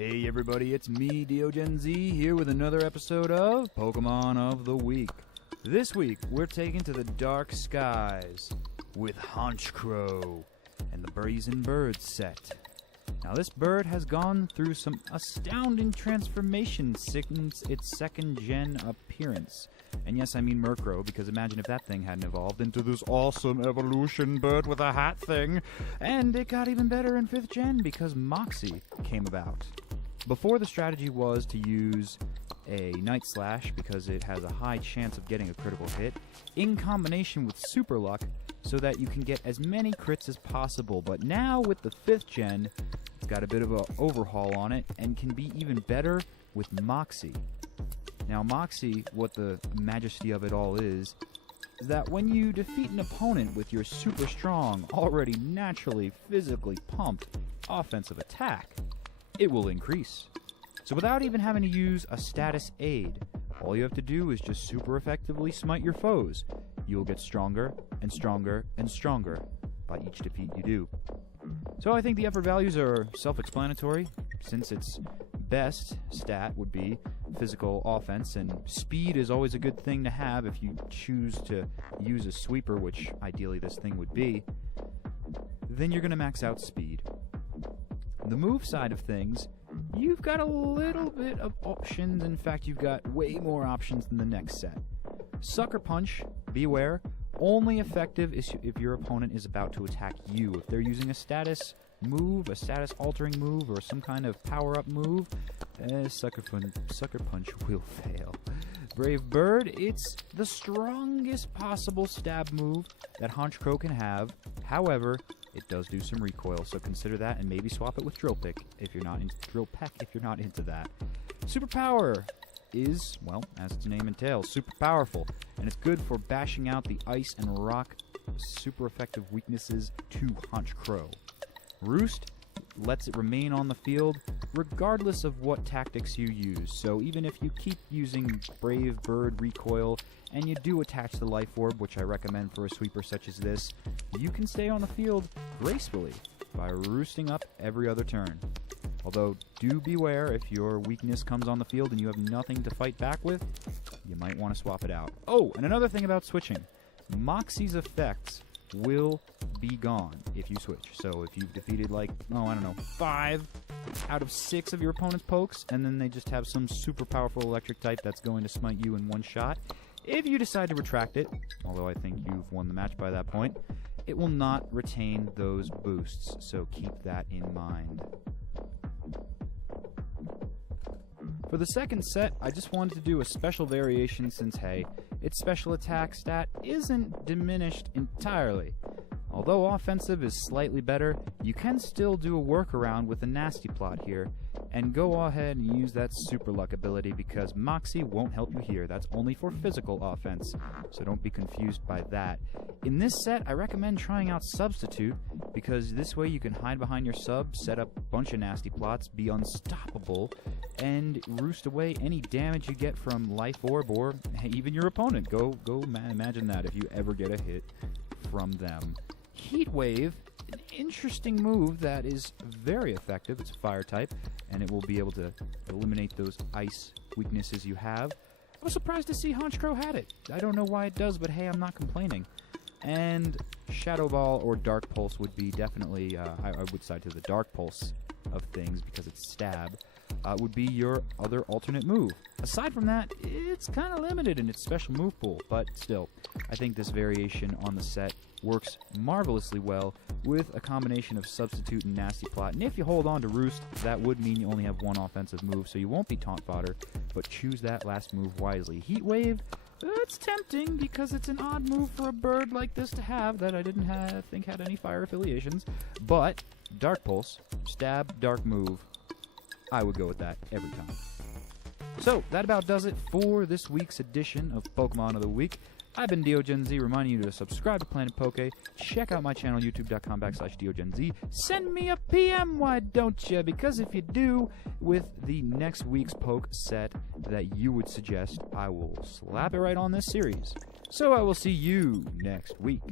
Hey everybody, it's me, DeoGenZ, here with another episode of Pokemon of the Week. This week, we're taken to the dark skies with Honchkrow and the Brazen Bird set. Now this bird has gone through some astounding transformations since its second gen appearance. And yes, I mean Murkrow, because imagine if that thing hadn't evolved into this awesome evolution bird with a hat thing. And it got even better in 5th gen because Moxie came about. Before, the strategy was to use a Night Slash because it has a high chance of getting a critical hit, in combination with Super Luck, so that you can get as many crits as possible. But now with the 5th gen, it's got a bit of an overhaul on it and can be even better with Moxie. Now Moxie, what the majesty of it all is that when you defeat an opponent with your super strong, already naturally physically pumped offensive attack, it will increase. So without even having to use a status aid, all you have to do is just super effectively smite your foes. You'll get stronger and stronger and stronger by each defeat you do. So I think the effort values are self-explanatory, since its best stat would be physical offense, and speed is always a good thing to have if you choose to use a sweeper, which ideally this thing would be. Then you're going to max out speed. The move side of things, you've got a little bit of options. In fact, you've got way more options than the next set. Sucker Punch, beware, only effective if your opponent is about to attack you. If they're using a status move, a status altering move, or some kind of power-up move, Sucker Punch will fail. Brave Bird, it's the strongest possible stab move that Honchkrow can have. However, it does do some recoil, so consider that and maybe swap it with Drill Peck if you're not into that. Superpower is, well, as its name entails, super powerful, and it's good for bashing out the ice and rock super effective weaknesses to Honchkrow. Roost lets it remain on the field regardless of what tactics you use. So even if you keep using Brave Bird recoil and you do attach the Life Orb, which I recommend for a sweeper such as this, you can stay on the field gracefully by roosting up every other turn. Although, do beware if your weakness comes on the field and you have nothing to fight back with, you might want to swap it out. Oh, and another thing about switching. Moxie's effects will be gone if you switch. So if you've defeated 5 out of 6 of your opponent's pokes, and then they just have some super powerful electric type that's going to smite you in one shot, if you decide to retract it, although I think you've won the match by that point, it will not retain those boosts, so keep that in mind. For the second set, I just wanted to do a special variation since, hey, its special attack stat isn't diminished entirely. Although offensive is slightly better, you can still do a workaround with a Nasty Plot here, and go ahead and use that Super Luck ability because Moxie won't help you here. That's only for physical offense, so don't be confused by that. In this set, I recommend trying out Substitute, because this way you can hide behind your sub, set up a bunch of Nasty Plots, be unstoppable, and roost away any damage you get from Life Orb or even your opponent. Go imagine that if you ever get a hit from them. Heat Wave, an interesting move that is very effective. It's a fire type, and it will be able to eliminate those ice weaknesses you have. I was surprised to see Honchkrow had it. I don't know why it does, but hey, I'm not complaining. And Shadow Ball or Dark Pulse would be definitely, I would side to the Dark Pulse of things because it's stab, would be your other alternate move. Aside from that, it's kind of limited in its special move pool, but still, I think this variation on the set works marvelously well with a combination of Substitute and Nasty Plot. And if you hold on to Roost, that would mean you only have one offensive move, so you won't be taunt fodder, but choose that last move wisely. Heat Wave, it's tempting because it's an odd move for a bird like this to have that I didn't think had any fire affiliations, but Dark Pulse, stab, dark move, I would go with that every time. So, that about does it for this week's edition of Pokemon of the Week. I've been DeoGenZ, reminding you to subscribe to Planet Poke, check out my channel, youtube.com/DeoGenZ, send me a PM, why don't you? Because if you do, with the next week's poke set that you would suggest, I will slap it right on this series. So I will see you next week.